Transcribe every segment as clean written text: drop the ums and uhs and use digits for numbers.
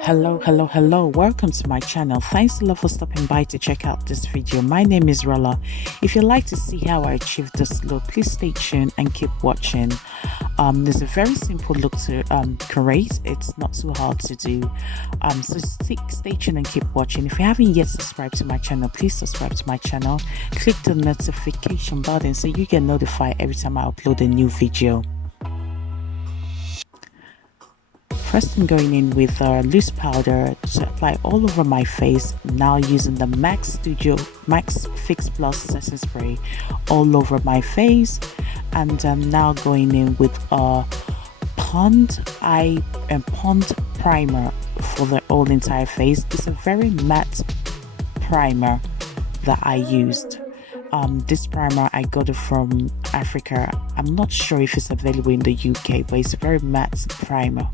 Hello. Welcome to my channel. Thanks a lot for stopping by to check out this video. My name is Rola. If you'd like to see how I achieve this look, please stay tuned and keep watching. There's a very simple look to create. It's not too hard to do. So stay tuned and keep watching. If you haven't yet subscribed to my channel, please subscribe to my channel. Click the notification button so you get notified every time I upload a new video. First, I'm going in with loose powder to apply all over my face. Now using the Max Fix Plus setting spray all over my face, and I'm now going in with a Pond primer for the whole entire face. It's a very matte primer that I used. This primer I got it from Africa. I'm not sure if it's available in the UK, but it's a very matte primer.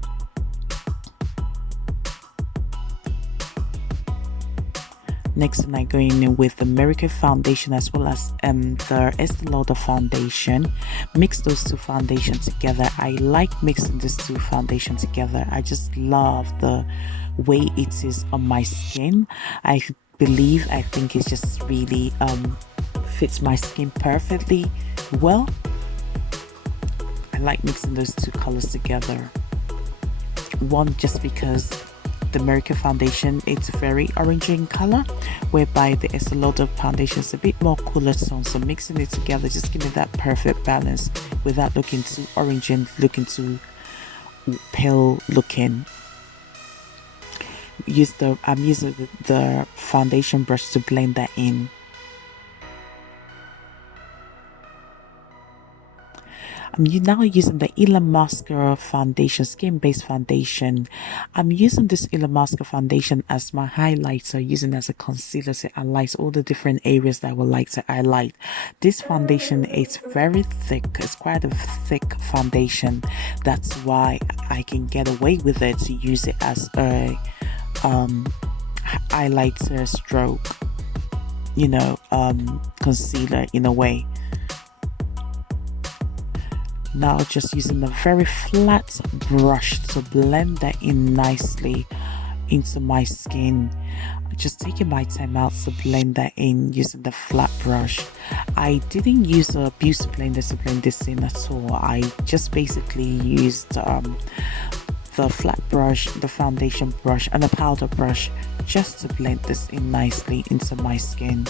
Next, I'm going in with the Miracle foundation as well as the Estee Lauder foundation. Mix those two foundations together. I like mixing these two foundations together. I just love the way it is on my skin. I think it just really fits my skin perfectly well. I like mixing those two colors together. One, just because the Miracle foundation, it's very orangey in color, whereby the Estee Lauder foundation is a bit more cooler tone. So mixing it together just give me that perfect balance without looking too orange and looking too pale looking. I'm using the foundation brush to blend that in. I'm now using the Iman mascara foundation, skin-based foundation. I'm using this Iman mascara foundation as my highlighter, using it as a concealer to highlight all the different areas that I would like to highlight. This foundation is very thick. It's quite a thick foundation. That's why I can get away with it to use it as a highlighter stroke, concealer in a way. Now just using a very flat brush to blend that in nicely into my skin. Just taking my time out to blend that in using the flat brush. I didn't use a beauty blender to blend this in at all. I just basically used the flat brush, the foundation brush and the powder brush just to blend this in nicely into my skin.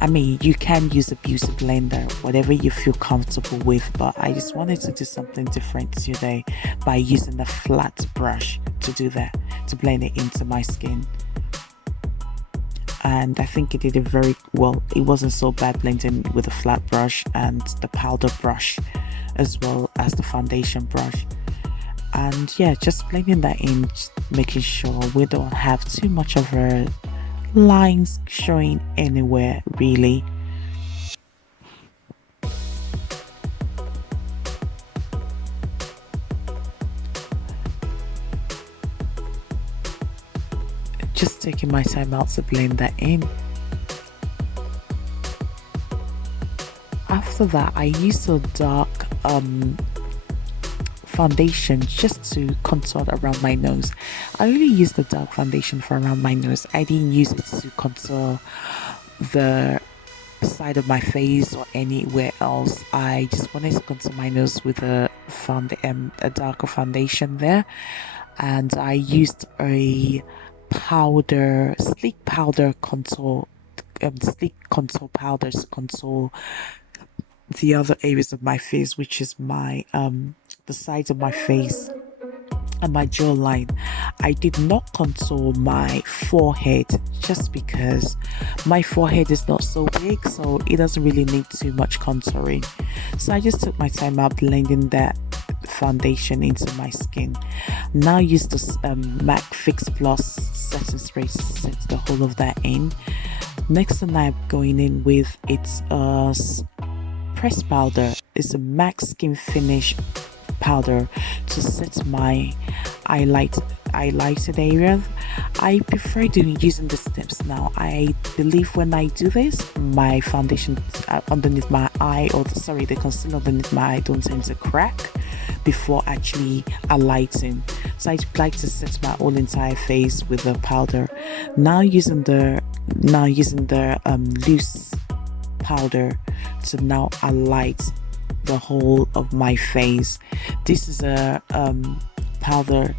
I mean, you can use a beauty blender, whatever you feel comfortable with, but I just wanted to do something different today by using the flat brush to do that, to blend it into my skin. And I think it did it very well. It wasn't so bad blending with the flat brush and the powder brush as well as the foundation brush. And yeah, just blending that in, making sure we don't have too much of a lines showing anywhere really. Just taking my time out to blend that in. After that, I used a dark foundation just to contour around my nose. I only used the dark foundation for around my nose. I didn't use it to contour the side of my face or anywhere else. I just wanted to contour my nose with a darker foundation there, and I used a sleek contour powder to contour the other areas of my face, which is my the sides of my face and my jawline. I did not contour my forehead just because my forehead is not so big, so it doesn't really need too much contouring. So I just took my time out blending that foundation into my skin. Now use this MAC Fix Plus setting spray to set the whole of that in. Next thing I'm going in with, it's pressed powder. It's a MAC Skin Finish powder to set my highlighted area. I prefer using the steps now. I believe when I do this, my foundation underneath my eye, the concealer underneath my eye don't tend to crack. before actually alighting. So I like to set my whole entire face with the powder. Now using the loose powder to now alight the whole of my face. This is a powder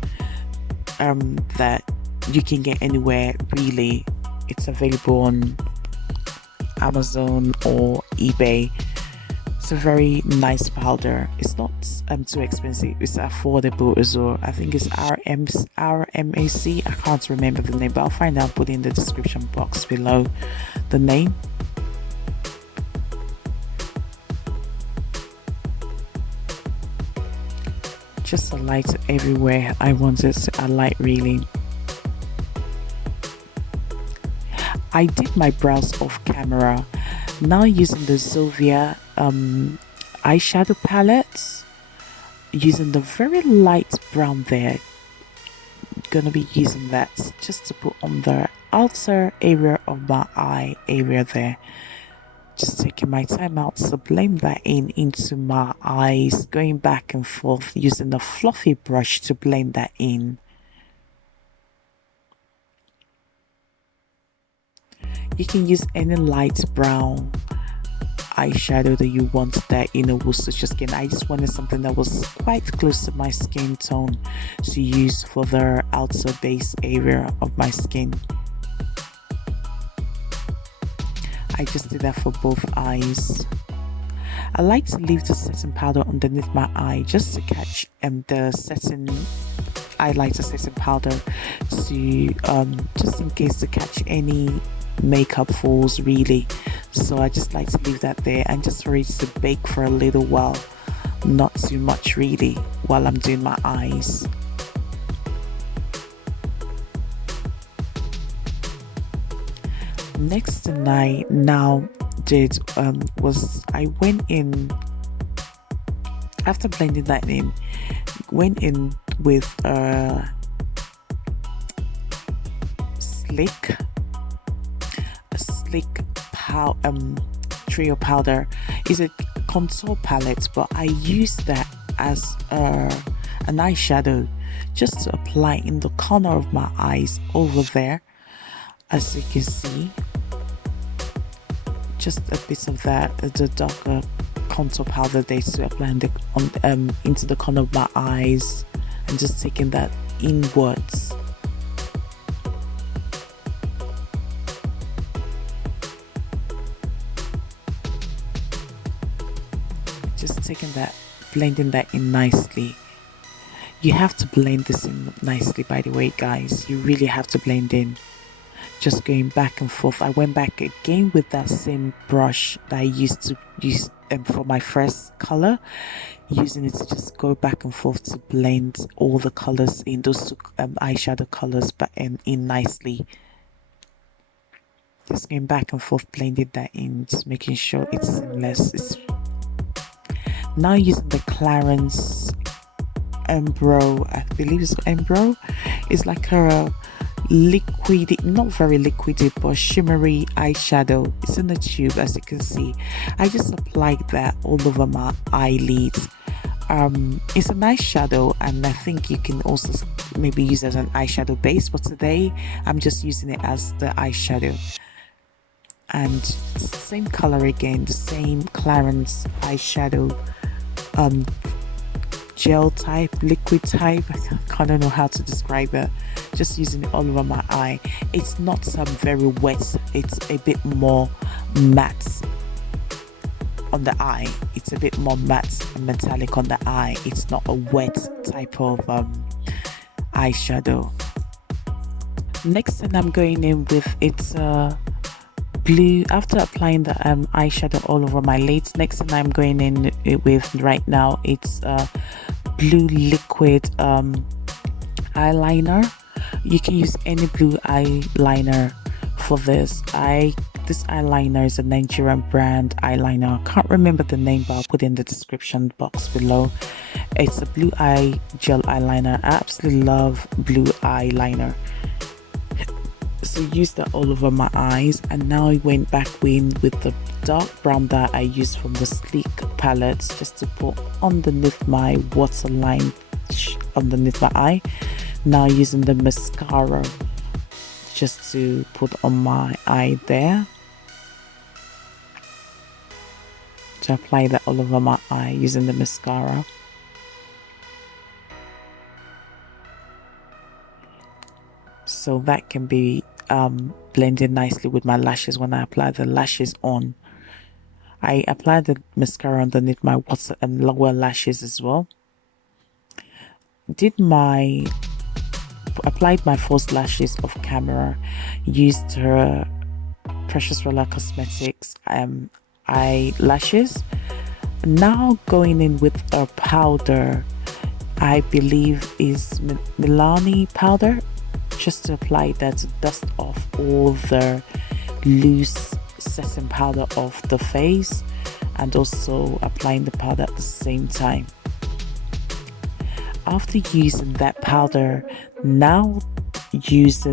that you can get anywhere really. It's available on Amazon or eBay. It's a very nice powder. It's not too expensive. It's affordable as well. I think it's RMAC. I can't remember the name, but I'll find out, put in the description box below the name. Just a light everywhere. I wanted a light really. I did my brows off camera. Now using the Zovea eyeshadow palettes, using the very light brown there. Gonna be using that just to put on the outer area of my eye area there. Just taking my time out to blend that into my eyes, going back and forth using the fluffy brush to blend that in. You can use any light brown eyeshadow that you want that will suit your skin. I just wanted something that was quite close to my skin tone to use for the outer base area of my skin. I just did that for both eyes. I like to leave the setting powder underneath my eye just to catch the setting highlighter setting powder to just in case to catch any makeup falls really. So I just like to leave that there and just for it to bake for a little while, not too much really, while I'm doing my eyes. Next thing I now did was I went in, after blending that in, went in with a slick trio powder. Is a contour palette, but I use that as an eyeshadow just to apply in the corner of my eyes over there. As you can see, just a bit of that, the darker contour powder there to apply into the corner of my eyes and just taking that inwards. Just taking that, blending that in nicely. You have to blend this in nicely, by the way, guys. You really have to blend in. Just going back and forth. I went back again with that same brush that I used to use for my first color, using it to just go back and forth to blend all the colors in those two eyeshadow colors, but in nicely. Just going back and forth, blending that in, just making sure it's seamless. It's now using the Clarins Embro, I believe it's Embro. It's like a liquid, not very liquidy, but shimmery eyeshadow. It's in the tube, as you can see. I just applied that all over my eyelids. It's a nice shadow, and I think you can also maybe use it as an eyeshadow base, but today I'm just using it as the eyeshadow. And same color again, the same Clarins eyeshadow, gel type, liquid type. I don't know how to describe it. Just using it all over my eye. It's not very wet. It's a bit more matte on the eye. It's a bit more matte and metallic on the eye. It's not a wet type of eyeshadow. Next thing I'm going in with, it's blue. After applying the eyeshadow all over my lids, next thing I'm going in with right now, it's blue liquid eyeliner. You can use any blue eyeliner for this. This eyeliner is a Nigerian brand eyeliner. I can't remember the name, but I'll put it in the description box below. It's a blue eye gel eyeliner. I absolutely love blue eyeliner. So use that all over my eyes, and now I went back in with the dark brown that I used from the Sleek palettes just to put underneath my waterline underneath my eye. Now using the mascara just to put on my eye there, to apply that all over my eye using the mascara. So that can be blended nicely with my lashes. When I apply the lashes on, I apply the mascara underneath my water and lower lashes as well. Applied my false lashes off camera, used her Rola Cosmetics eyelashes. Now going in with a powder, I believe is Millian powder, just to apply that to dust off all the loose setting powder off the face, and also applying the powder at the same time. After using that powder, now I used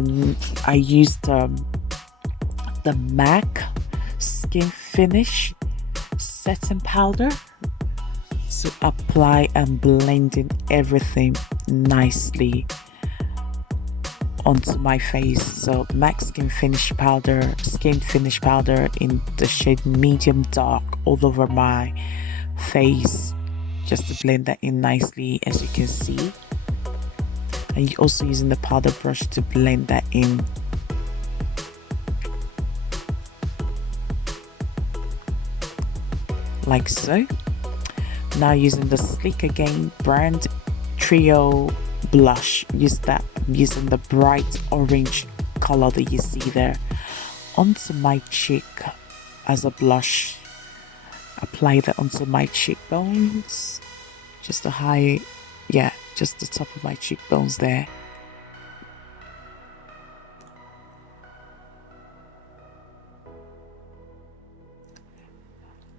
the MAC Skin Finish setting powder to apply and blending everything nicely onto my face. So MAC Skin Finish powder in the shade medium dark all over my face, just to blend that in nicely, as you can see. And you're also using the powder brush to blend that in. Like so. Now using the Sleek Again brand Trio blush, using the bright orange color that you see there onto my cheek as a blush. Apply that onto my cheekbones, just the top of my cheekbones there.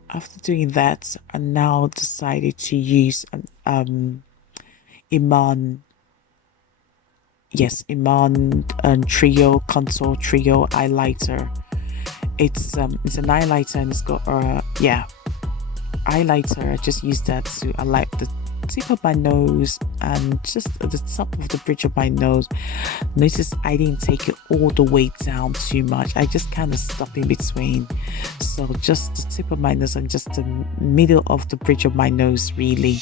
After doing that, I now decided to use an Iman Trio Contour Trio highlighter. It's an highlighter, and it's got highlighter. I just used that to highlight the tip of my nose and just at the top of the bridge of my nose. Notice I didn't take it all the way down too much. I just kind of stopped in between. So just the tip of my nose and just the middle of the bridge of my nose, really.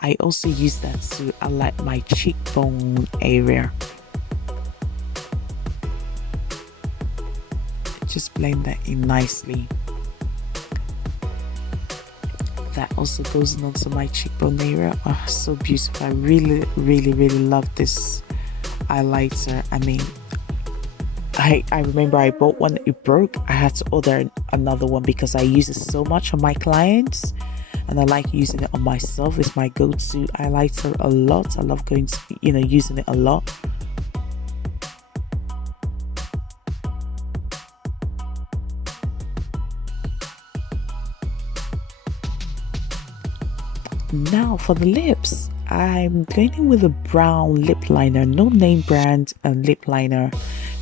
I also use that to highlight my cheekbone area. Just blend that in nicely. That also goes onto my cheekbone area. Oh, so beautiful. I really, really, really love this highlighter. I mean, I remember I bought one, it broke. I had to order another one because I use it so much on my clients, and I like using it on myself. It's my go-to highlighter a lot. I love using it a lot. Now for the lips, I'm going in with a brown lip liner, no name brand lip liner.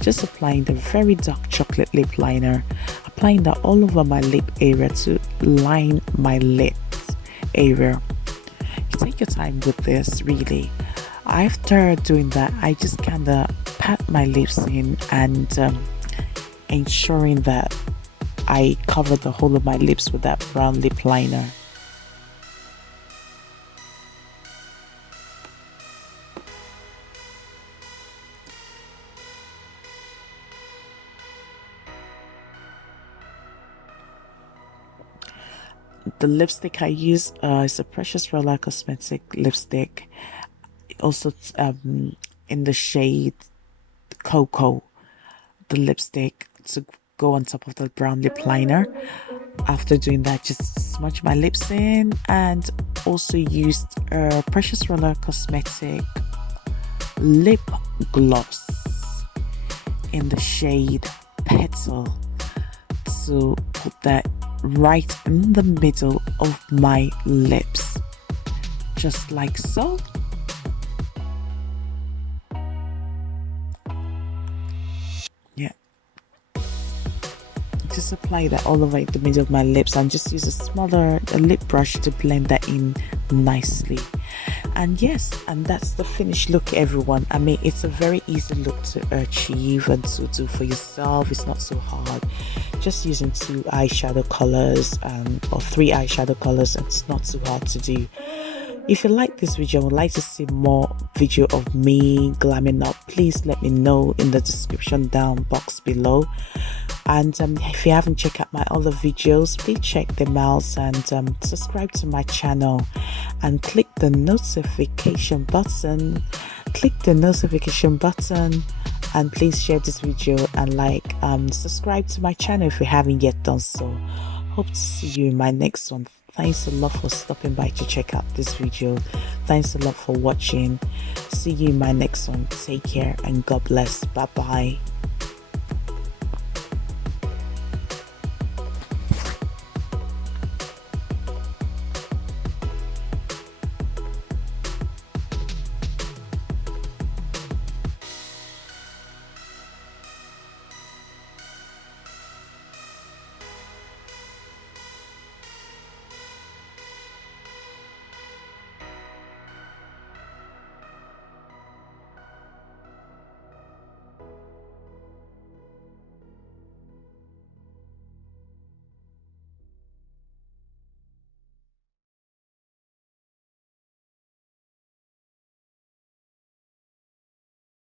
Just applying the very dark chocolate lip liner, applying that all over my lip area to line my lips area. You take your time with this, really. After doing that, I just kind of pat my lips in and ensuring that I cover the whole of my lips with that brown lip liner. The lipstick I use is a Rola Cosmetic lipstick, also in the shade Cocoa. The lipstick to go on top of the brown lip liner. After doing that, just smudge my lips in, and also used a Rola Cosmetic lip gloss in the shade Petal to put that right in the middle of my lips, just like so. just apply that all over the middle of my lips and just use a lip brush to blend that in nicely. And yes, and that's the finished look, everyone. I mean, it's a very easy look to achieve and to do for yourself. It's not so hard. Just using 2 eyeshadow colors or 3 eyeshadow colors, and it's not too hard to do. If you like this video and would like to see more video of me glamming up, please let me know in the description down box below. And if you haven't checked out my other videos, please check them out and subscribe to my channel and click the notification button. And please share this video and subscribe to my channel if you haven't yet done so. Hope to see you in my next one. Thanks a lot for stopping by to check out this video. Thanks a lot for watching. See you in my next one. Take care and God bless. Bye bye.